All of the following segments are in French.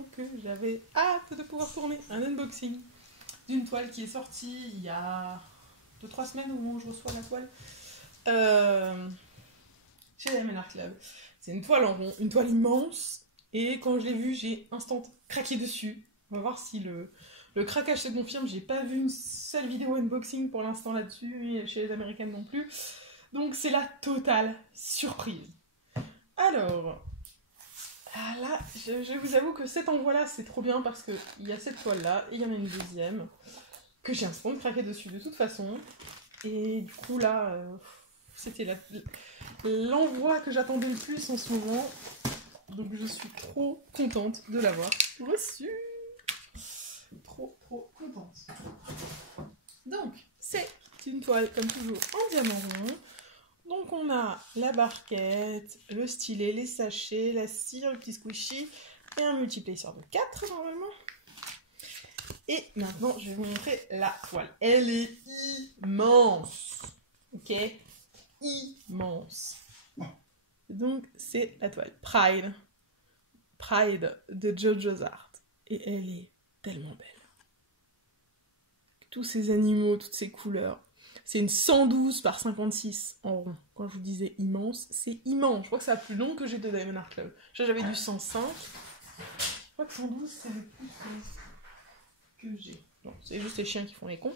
vidéo que j'avais hâte de pouvoir tourner un unboxing d'une toile qui est sortie il y a 2-3 semaines au moment où je reçois la toile chez la Art Club. C'est une toile en rond, une toile immense, et quand je l'ai vue, j'ai instant craqué dessus. On va voir si le craquage se confirme. J'ai pas vu une seule vidéo unboxing pour l'instant là-dessus, et chez les Américaines non plus. Donc c'est la totale surprise. Alors, là, je vous avoue que cet envoi-là, c'est trop bien parce qu'il y a cette toile-là, et il y en a une deuxième, que j'ai instant craqué dessus de toute façon. Et du coup là, c'était l'envoi que j'attendais le plus en ce moment. Donc je suis trop contente de l'avoir reçu. Trop contente. Donc c'est une toile comme toujours en diamant rond. Donc on a la barquette, le stylet, les sachets, la cire, le petit squishy et un multiplaceur de 4 normalement. Et maintenant je vais vous montrer la toile. Elle est immense. Ok, immense. Donc c'est la toile Pride de JoJo's Art. Et elle est tellement belle. Tous ces animaux, toutes ces couleurs. C'est une 112 par 56 en rond. Quand je vous disais immense, c'est immense. Je crois que c'est la plus longue que j'ai de Diamond Art Club. J'avais du 105. Je crois que 112 c'est le plus que j'ai. Non, c'est juste les chiens qui font les cons.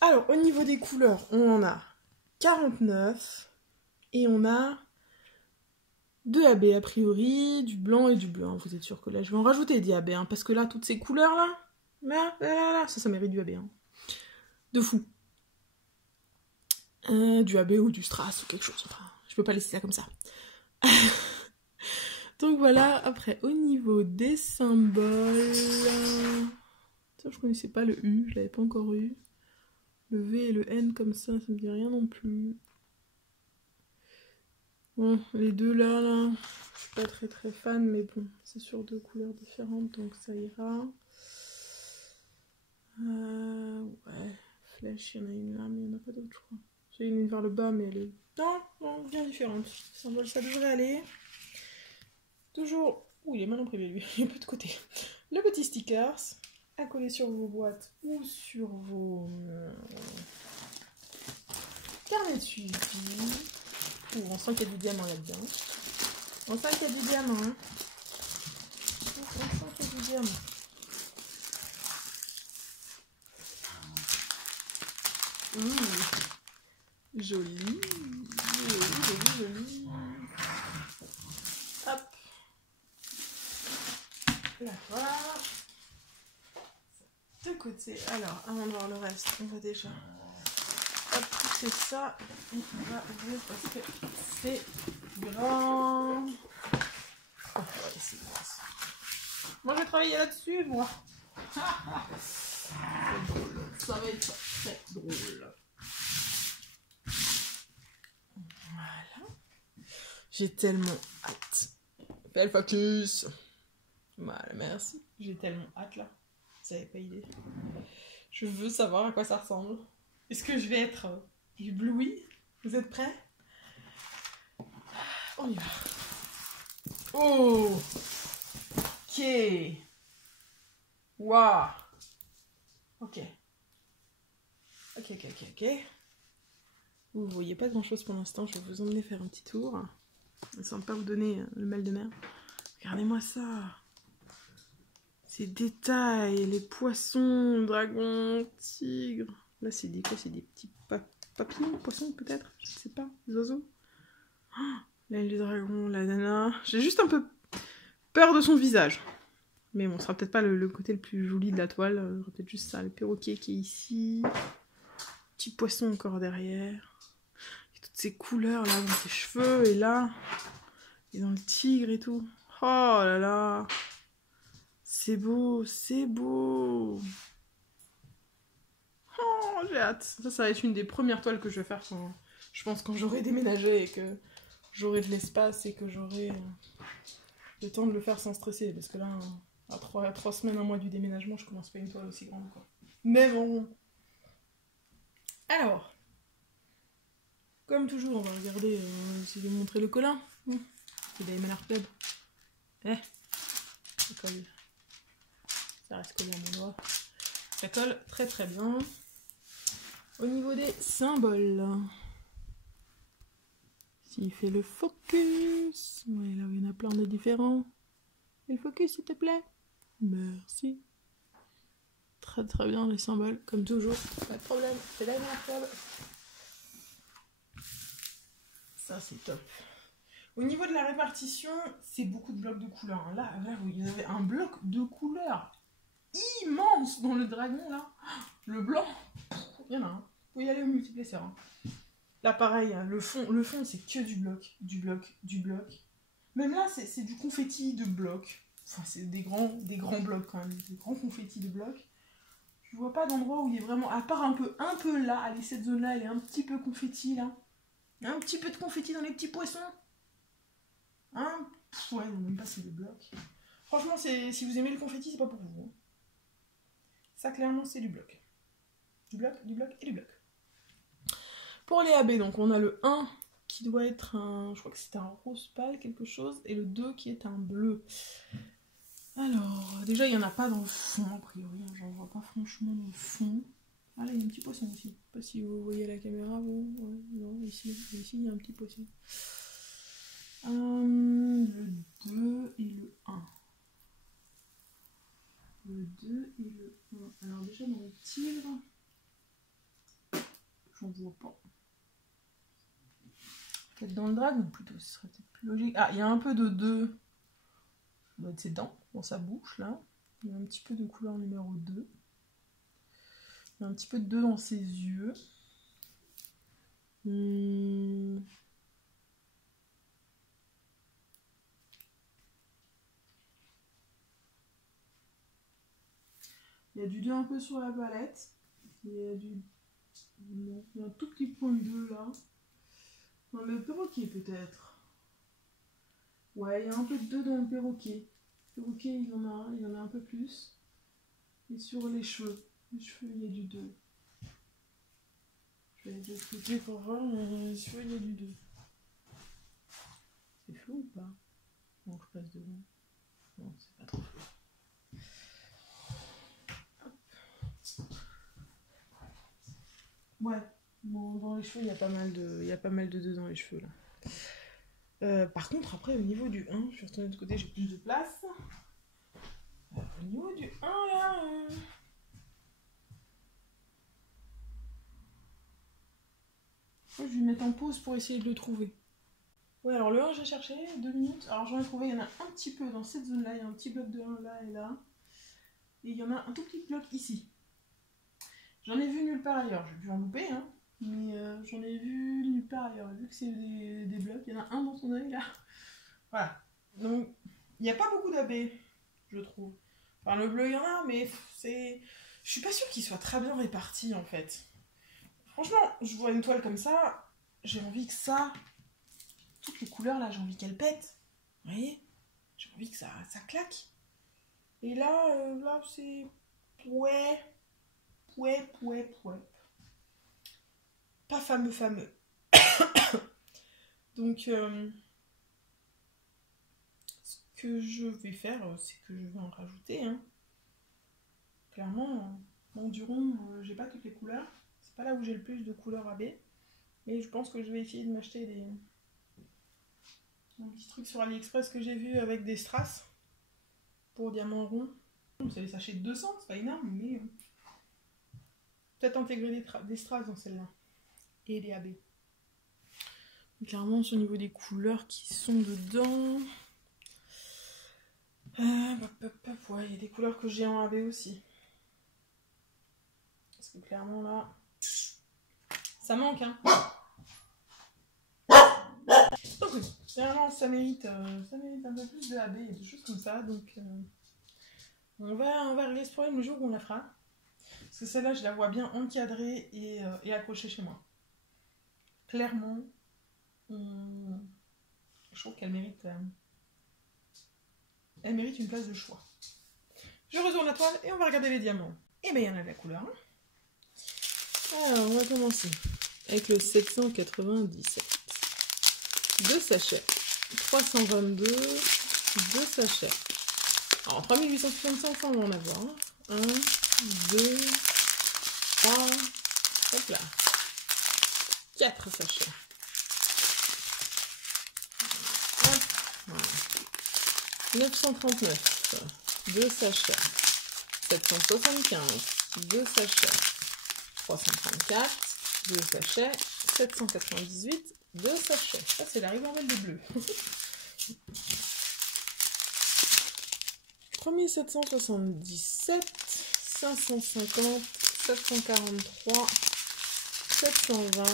Alors, au niveau des couleurs, on en a 49. Et on a 2 AB a priori, du blanc et du bleu. Vous êtes sûr que là, je vais en rajouter des AB, hein, parce que là, toutes ces couleurs-là, ça mérite du AB. Hein. De fou. Du AB ou du strass ou quelque chose. Enfin, je peux pas laisser ça comme ça. Donc voilà, après, au niveau des symboles... Ça, je connaissais pas le U, je l'avais pas encore eu. Le V et le N comme ça me dit rien non plus. Bon, les deux là, je suis pas très fan, mais bon, c'est sur 2 couleurs différentes, donc ça ira. Ouais, flèche, il y en a une là, mais il n'y en a pas d'autre, je crois. J'ai une vers le bas, mais elle est... Non, bien différente. Symbole, ça devrait aller. Toujours... Ouh, il est mal imprimé, lui. Il est un peu de côté. Le petit stickers à coller sur vos boîtes ou sur vos carnets de suivi. On sent qu'il y a du diamant là-dedans. On sent qu'il y a du diamant. Hein. On sent qu'il y a du diamant. Joli. Joli. Hop. Là, voilà. De côté. Alors, avant de voir le reste, on va déjà pousser ça. Et on va ouvrir parce que c'est grand. Oh, ouais, c'est grand. Moi, je vais travailler là-dessus, moi. C'est drôle. Ça va être très drôle. Voilà. J'ai tellement hâte. Belle focus. Voilà, merci. J'ai tellement hâte là. Vous n'avez pas idée. Je veux savoir à quoi ça ressemble. Est-ce que je vais être éblouie? Vous êtes prêts? On y va. Oh! Ok. Waouh! Ok. Vous voyez pas grand chose pour l'instant. Je vais vous emmener faire un petit tour. Sans pas vous donner le mal de mer. Regardez-moi ça. Ces détails, les poissons, dragons, tigres. Là, c'est des quoi? C'est des petits papillons, poissons peut-être? Je sais pas, des oiseaux. Oh, là, les dragons, la nana. J'ai juste un peu peur de son visage. Mais bon, ce sera peut-être pas le côté le plus joli de la toile. Peut-être juste ça, le perroquet qui est ici. Petit poisson encore derrière. Et toutes ces couleurs là, dans ses cheveux, et là. Et dans le tigre et tout. Oh là là. C'est beau, c'est beau. Oh, j'ai hâte. Ça va être une des premières toiles que je vais faire quand, je pense, quand j'aurai déménagé et que j'aurai de l'espace et que j'aurai le temps de le faire sans stresser. Parce que là, à 3 semaines, 1 mois du déménagement, je commence pas une toile aussi grande, quoi. Mais bon. Alors, comme toujours, on va regarder si je vais vous montrer le collant. C'est Diamond Art Club. Ça reste collé à mon doigt. Ça colle très très bien. Au niveau des symboles, s'il fait le focus, ouais, là où il y en a plein de différents. Fais le focus s'il te plaît. Merci. Très très bien les symboles, comme toujours. Pas de problème, c'est la dernière fois. Ça c'est top. Au niveau de la répartition, c'est beaucoup de blocs de couleurs. Là, il y avait un bloc de couleurs immense dans le dragon, là. Le blanc, il y en a un. Faut y aller au multiplesseur. Hein. Là, pareil, hein, le fond c'est que du bloc, du bloc, du bloc. Même là, c'est du confetti de bloc. Enfin, c'est des grands blocs quand même, des grands confettis de blocs. Je vois pas d'endroit où il est vraiment, à part un peu là, allez, cette zone-là, elle est un petit peu confetti, là. Il y a un petit peu de confetti dans les petits poissons. Hein? Ouais, non, même pas c'est des blocs. Franchement, si vous aimez le confetti, c'est pas pour vous. Hein. Ça, clairement, c'est du bloc. Du bloc, du bloc et du bloc. Pour les AB, donc on a le 1 qui doit être un... Je crois que c'est un rose pâle, quelque chose. Et le 2 qui est un bleu. Alors, déjà, il n'y en a pas dans le fond, a priori. Hein, j'en vois pas franchement dans le fond. Ah là, il y a un petit poisson ici. Je sais pas si vous voyez la caméra, vous. Ouais, non, ici, il y a un petit poisson. Le 2 et le 1. Le 2 et le 1. Alors déjà dans le tigre, j'en vois pas. Peut-être dans le dragon plutôt, ce serait peut-être plus logique. Ah, il y a un peu de 2. Ça doit être ses dents, dans sa bouche là. Il y a un petit peu de couleur numéro 2. Il y a un petit peu de 2 dans ses yeux. Il y a du 2 un peu sur la palette. Il y a du... Non, il y a un tout petit point de 2 là. Non, le perroquet peut-être. Ouais, il y a un peu de 2 dans le perroquet. Le perroquet, il y en a un peu plus. Et sur les cheveux, il y a du 2. Je vais aller côté pour voir, mais les cheveux, il y a du 2. C'est flou ou pas? Non, je passe devant. Non, c'est pas trop flou. Ouais, bon, dans les cheveux, il y a pas mal de 2 dans les cheveux là. Par contre, après, au niveau du 1, je vais retourner de l'autre côté, j'ai plus de place. Au niveau du 1 là. Je vais mettre en pause pour essayer de le trouver. Ouais, alors le 1, j'ai cherché 2 minutes. Alors j'en ai trouvé, il y en a un petit peu dans cette zone là. Il y a un petit bloc de 1 là et là. Et il y en a un tout petit bloc ici. J'en ai vu nulle part ailleurs. J'ai pu en louper, hein. Mais j'en ai vu nulle part ailleurs. Vu que c'est des blocs, il y en a un dans son œil là. Voilà. Donc, il n'y a pas beaucoup d'AB, je trouve. Enfin, le bleu, il y en a, mais c'est... Je suis pas sûre qu'il soit très bien réparti, en fait. Franchement, je vois une toile comme ça, j'ai envie que ça... Toutes les couleurs, là, j'ai envie qu'elles pètent. Vous voyez? J'ai envie que ça claque. Et là, là, c'est... Ouais. Pas fameux. Donc, ce que je vais faire, c'est que je vais en rajouter. Hein. Clairement, mon Duron, j'ai pas toutes les couleurs. C'est pas là où j'ai le plus de couleurs AB. Mais je pense que je vais essayer de m'acheter un petit truc sur AliExpress que j'ai vu avec des strass pour diamant rond. C'est des sachets de 200, c'est pas énorme, mais peut-être intégrer des strass dans celle-là. Et les AB. Clairement, au niveau des couleurs qui sont dedans. Ouais, il y a des couleurs que j'ai en AB aussi. Parce que clairement là, ça manque, hein. Donc oui, clairement ça mérite un peu plus de AB et des choses comme ça. Donc on va régler ce problème le jour où on la fera. Parce que celle-là, je la vois bien encadrée et accrochée chez moi. Clairement, je trouve qu'elle mérite... Elle mérite une place de choix. Je retourne la toile et on va regarder les diamants. Et bien, il y en a de la couleur. Hein. Alors, on va commencer avec le 797. 2 sachets. 322. 2 sachets. Alors, 3865, ça, on va en avoir. 1, 2, 3, hop là. 4 sachets. Hop, voilà. 939, 2 sachets. 775, 2 sachets. 334, 2 sachets. 798, 2 sachets. Ça, c'est la ribambelle des bleus. 3777, 550, 743, 720,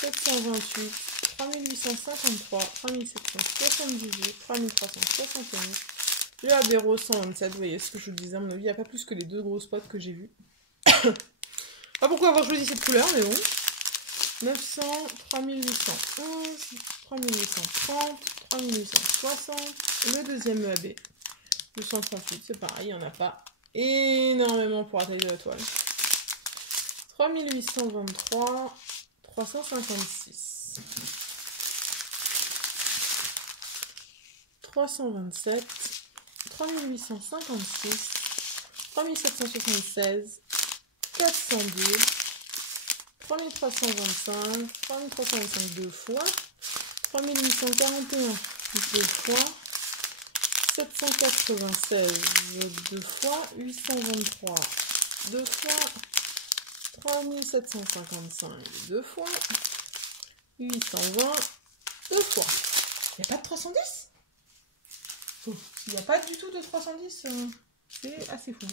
728, 3853, 3778, 3371. Le Abero 127, vous voyez ce que je vous disais, à mon avis, il n'y a pas plus que les 2 gros spots que j'ai vus. Pas pourquoi avoir choisi cette couleur, mais bon. 900, 3811, 3830, 3860, le deuxième EAB. 238, c'est pareil, il n'y en a pas énormément pour la taille de la toile. 3823, 356. 327, 3856, 3776, 402, 3325, 3325 deux fois, 3841 deux fois, 796 deux fois, 823 deux fois, 3755 deux fois, 820 deux fois. Il n'y a pas de 310 ? Oh, il n'y a pas du tout de 310, c'est assez fou.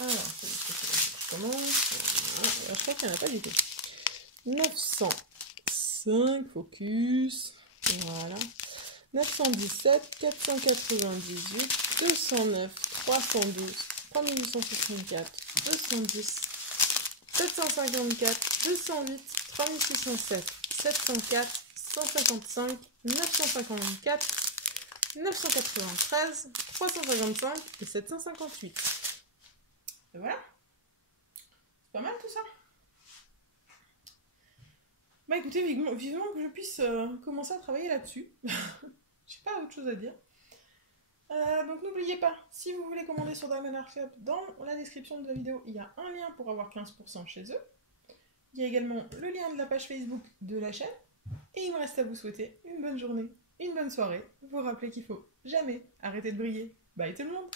Alors, je commence. Voilà. Je crois qu'il n'y en a pas du tout. 905, focus. Voilà. 917, 498, 209, 312, 3864, 210, 754, 208, 3607, 704, 155, 954, 993, 355 et 758. Et voilà. C'est pas mal tout ça. Bah écoutez, vivement que je puisse commencer à travailler là-dessus. J'ai pas autre chose à dire. Donc n'oubliez pas, si vous voulez commander sur Diamond Art Club, dans la description de la vidéo, il y a un lien pour avoir 15% chez eux. Il y a également le lien de la page Facebook de la chaîne. Et il me reste à vous souhaiter une bonne journée, une bonne soirée. Vous rappelez qu'il faut jamais arrêter de briller. Bye tout le monde!